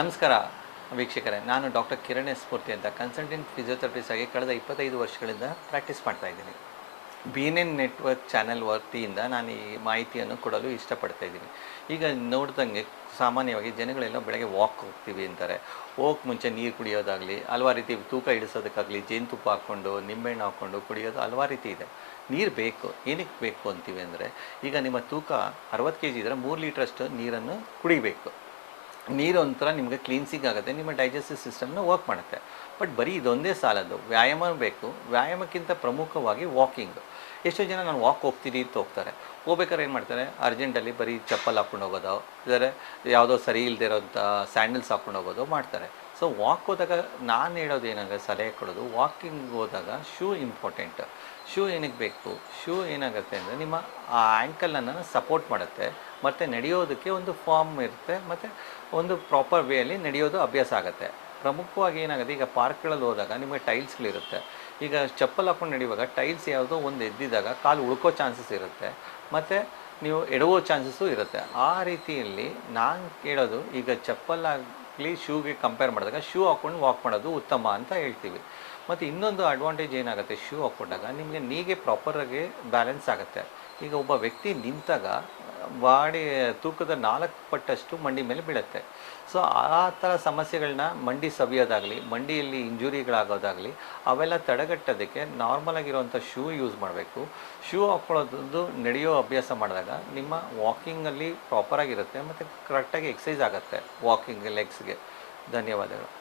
ನಮಸ್ಕಾರ ವೀಕ್ಷಕರೇ, ನಾನು ಡಾಕ್ಟರ್ ಕಿರಣ್ ಸ್ಫೂರ್ತಿ ಅಂತ ಕನ್ಸಲ್ಟೆಂಟ್ ಫಿಸಿಯೋಥೆರಪಿಸ್ಟ್ ಆಗಿ ಕಳೆದ ಇಪ್ಪತ್ತೈದು ವರ್ಷಗಳಿಂದ ಪ್ರಾಕ್ಟೀಸ್ ಮಾಡ್ತಾ ಇದ್ದೀನಿ. B N N network channel ವತಿಯಿಂದ ನಾನು ಈ ಮಾಹಿತಿಯನ್ನು ಕೊಡಲು ಇಷ್ಟಪಡ್ತಾ ಇದ್ದೀನಿ. ಈಗ ನೋಡ್ದಂಗೆ ಸಾಮಾನ್ಯವಾಗಿ ಜನಗಳೆಲ್ಲ ಬೆಳಗ್ಗೆ ವಾಕ್ ಹೋಗ್ತೀವಿ ಅಂತಾರೆ. ಹೋಗಕ್ಕೆ ಮುಂಚೆ ನೀರು ಕುಡಿಯೋದಾಗಲಿ ಹಲವಾರು ರೀತಿ ತೂಕ ಇಳಿಸೋದಕ್ಕಾಗಲಿ, ಜೇನುತುಪ್ಪ ಹಾಕ್ಕೊಂಡು, ನಿಂಬೆಹಣ್ಣು ಹಾಕ್ಕೊಂಡು ಕುಡಿಯೋದು ಹಲವಾರು ರೀತಿ ಇದೆ. ನೀರು ಬೇಕು, ಏನಕ್ಕೆ ಬೇಕು ಅಂತೀವಿ ಅಂದರೆ, ಈಗ ನಿಮ್ಮ ತೂಕ ಅರವತ್ತು ಕೆ ಜಿ ಇದ್ದರೆ ಮೂರು ಲೀಟ್ರಷ್ಟು ನೀರನ್ನು ಕುಡಿಬೇಕು. ನೀರು ಒಂಥರ ನಿಮಗೆ ಕ್ಲೀನ್ಸಿಂಗ್ ಆಗುತ್ತೆ, ನಿಮ್ಮ ಡೈಜೆಸ್ಟಿವ್ ಸಿಸ್ಟಮ್ನ ವರ್ಕ್ ಮಾಡುತ್ತೆ. ಬಟ್ ಬರೀ ಇದೊಂದೇ ಸಾಲದು ವ್ಯಾಯಾಮ ಬೇಕು. ವ್ಯಾಯಾಮಕ್ಕಿಂತ ಪ್ರಮುಖವಾಗಿ ವಾಕಿಂಗ್ ಎಷ್ಟೋ ಜನ ನಾನು ವಾಕ್ ಹೋಗ್ತೀನಿ ಅಂತ ಹೋಗ್ತಾರೆ. ಹೋಗ್ಬೇಕಾದ್ರೆ ಏನು ಮಾಡ್ತಾರೆ? ಅರ್ಜೆಂಟಲ್ಲಿ ಬರೀ ಚಪ್ಪಲ್ ಹಾಕ್ಕೊಂಡು ಹೋಗೋದು ಇದ್ದಾರೆ ಯಾವುದೋ ಸರಿ ಇಲ್ಲದೆ ಇರೋಂಥ ಸ್ಯಾಂಡಲ್ಸ್ ಹಾಕ್ಕೊಂಡು ಹೋಗೋದು ಮಾಡ್ತಾರೆ. ಸೊ ವಾಕ್ ಹೋದಾಗ ನಾನು ಹೇಳೋದು ಏನಂದರೆ ಸಲಹೆ ಕೊಡೋದು ವಾಕಿಂಗ್ ಹೋದಾಗ ಶೂ ಇಂಪಾರ್ಟೆಂಟ್ ಶೂ ಏನಕ್ಕೆ ಬೇಕು? ಶೂ ಏನಾಗುತ್ತೆ ಅಂದರೆ ನಿಮ್ಮ ಆ ಆ್ಯಂಕಲನ್ನು ಸಪೋರ್ಟ್ ಮಾಡುತ್ತೆ. ಮತ್ತು ನಡೆಯೋದಕ್ಕೆ ಒಂದು ಫಾರ್ಮ್ ಇರುತ್ತೆ, ಮತ್ತು ಒಂದು ಪ್ರಾಪರ್ ವೇಯಲ್ಲಿ ನಡೆಯೋದು ಅಭ್ಯಾಸ ಆಗುತ್ತೆ. ಪ್ರಮುಖವಾಗಿ ಏನಾಗುತ್ತೆ, ಈಗ ಪಾರ್ಕ್ಗಳಲ್ಲಿ ಹೋದಾಗ ನಿಮಗೆ ಟೈಲ್ಸ್ಗಳಿರುತ್ತೆ ಈಗ ಚಪ್ಪಲ್ ಹಾಕೊಂಡು ನಡೆಯುವಾಗ ಟೈಲ್ಸ್ ಯಾವುದೋ ಒಂದು ಎದ್ದಿದಾಗ ಕಾಲು ಉಳ್ಕೋ ಚಾನ್ಸಸ್ ಇರುತ್ತೆ, ಮತ್ತು ನೀವು ಎಡವೋ ಚಾನ್ಸಸ್ಸು ಇರುತ್ತೆ. ಆ ರೀತಿಯಲ್ಲಿ ನಾನು ಕೇಳೋದು, ಈಗ ಚಪ್ಪಲ್ ಆಗಲಿ ಶೂಗೆ ಕಂಪೇರ್ ಮಾಡಿದಾಗ ಶೂ ಹಾಕ್ಕೊಂಡು ವಾಕ್ ಮಾಡೋದು ಉತ್ತಮ ಅಂತ ಹೇಳ್ತೀವಿ. ಮತ್ತು ಇನ್ನೊಂದು ಅಡ್ವಾಂಟೇಜ್ ಏನಾಗುತ್ತೆ ಶೂ ಹಾಕ್ಕೊಂಡಾಗ ನಿಮಗೆ ನೀಗೆ ಪ್ರಾಪರಾಗಿ ಬ್ಯಾಲೆನ್ಸ್ ಆಗುತ್ತೆ. ಈಗ ಒಬ್ಬ ವ್ಯಕ್ತಿ ನಿಂತಾಗ ಬಾಡಿ ತೂಕದ ನಾಲ್ಕು ಪಟ್ಟಷ್ಟು ಮಂಡಿ ಮೇಲೆ ಬೀಳುತ್ತೆ. ಸೊ ಆ ಥರ ಸಮಸ್ಯೆಗಳನ್ನ ಮಂಡಿ ಸವಿಯೋದಾಗಲಿ, ಮಂಡಿಯಲ್ಲಿ ಇಂಜುರಿಗಳಾಗೋದಾಗಲಿ, ಅವೆಲ್ಲ ತಡೆಗಟ್ಟೋದಕ್ಕೆ ನಾರ್ಮಲ್ ಆಗಿರುವಂಥ ಶೂ ಯೂಸ್ ಮಾಡಬೇಕು. ಶೂ ಹಾಕ್ಕೊಳ್ಳೋದು ನಡೆಯೋ ಅಭ್ಯಾಸ ಮಾಡಿದಾಗ ನಿಮ್ಮ ವಾಕಿಂಗಲ್ಲಿ ಪ್ರಾಪರಾಗಿರುತ್ತೆ ಮತ್ತು ಕರೆಕ್ಟಾಗಿ ಎಕ್ಸಸೈಸ್ ಆಗುತ್ತೆ ವಾಕಿಂಗ್ ಲೆಗ್ಸ್ಗೆ ಧನ್ಯವಾದಗಳು.